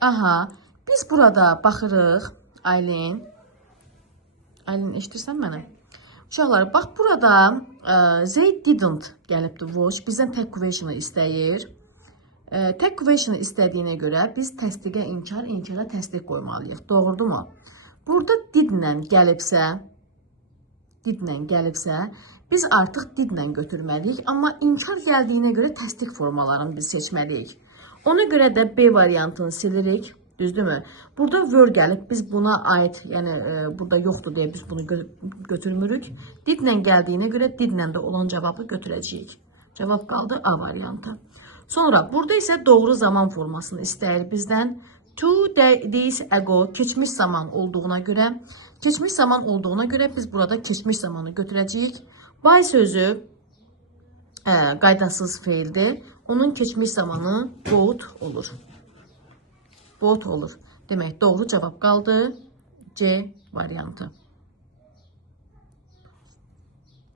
Aha. Biz burada baxırıq. Aylin. Aylin, eşidirsən məni? Uşaqlar, bax burada they didn't gəlibdir watch. Bizdən tag question'ı istəyir. Tag question'ı istədiyinə görə biz təsdiqə inkar, inkara təsdiq qoymalıyıq. Doğrudur mu? Burada didlə gəlibsə, biz artıq didlə götürməliyik. Amma inkar gəldiyinə görə təsdiq formalarını biz seçməliyik. Ona görə də B variantını silirik. Düzdürmü? Burada were gəlib, biz buna aid, yəni burada yoxdur deyə biz bunu götürmürük. Didlə gəldiyinə görə didlə də olan cavabı götürəcəyik. Cavab qaldı A variantı. Sonra burada isə doğru zaman formasını istəyir bizdən. 2 days ago keçmiş zaman olduğuna görə biz burada keçmiş zamanı götürəcəyik. By sözü qaydasız feildir. Onun keçmiş zamanı bought olur. Bought olur. Demək, doğru cavab qaldı C variantı.